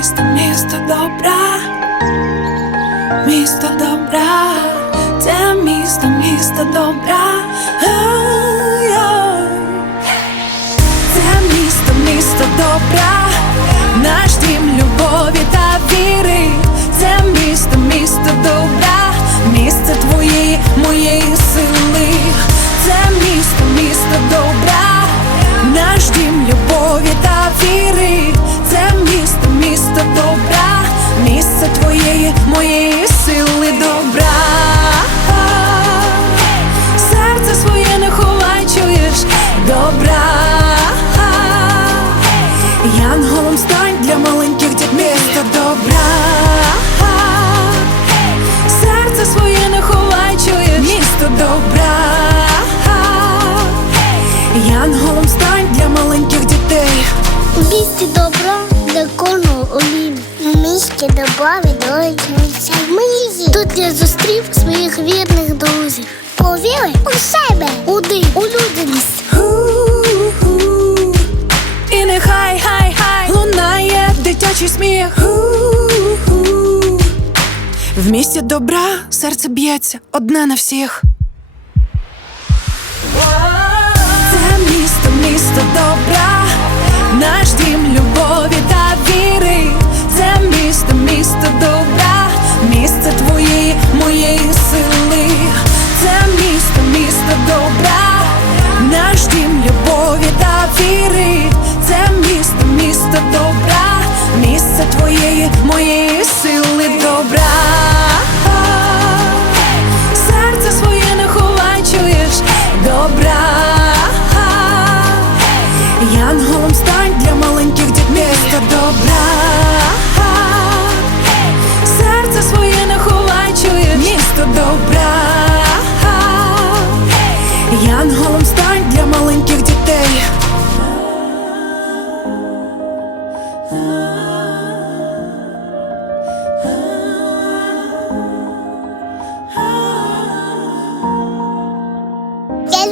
місто, місто добра, місто добра, це місто, місто добра. Це місто, місто добра, наш дім любові та віри. Це місто, місто добра, місце твоєї, моєї сили. Це місто, місто добра, наш дім моєї У місті добра відроджується. Тут я зустрів своїх вірних друзів. Повіри у себе, у дим, у людяність. І нехай хай хай лунає дитячий сміх. В місті добра серце б'ється одне на всіх. Це місто, місто добра, віри. Це місто, місто добра, місце твоєї, моєї сили добра. Серце своє не ховай, чуєш добра. Янголом стань для маленьких дітей місто добра. Серце своє не ховай, місто добра.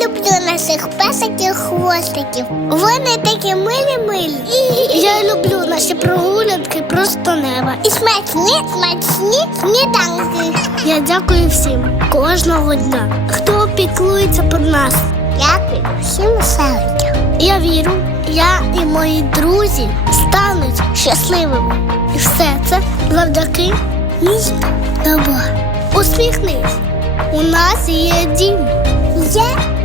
Люблю наших песиків хвостиків. Вони такі милі милі. Я люблю наші прогулянки просто неба. І смачні, смачні сніданки. Я дякую всім кожного дня, хто піклується про нас. Дякую всім селищам. Я вірю, я і мої друзі стануть щасливими. І все це завдяки місту добра. Усміхнись. У нас є дім. Є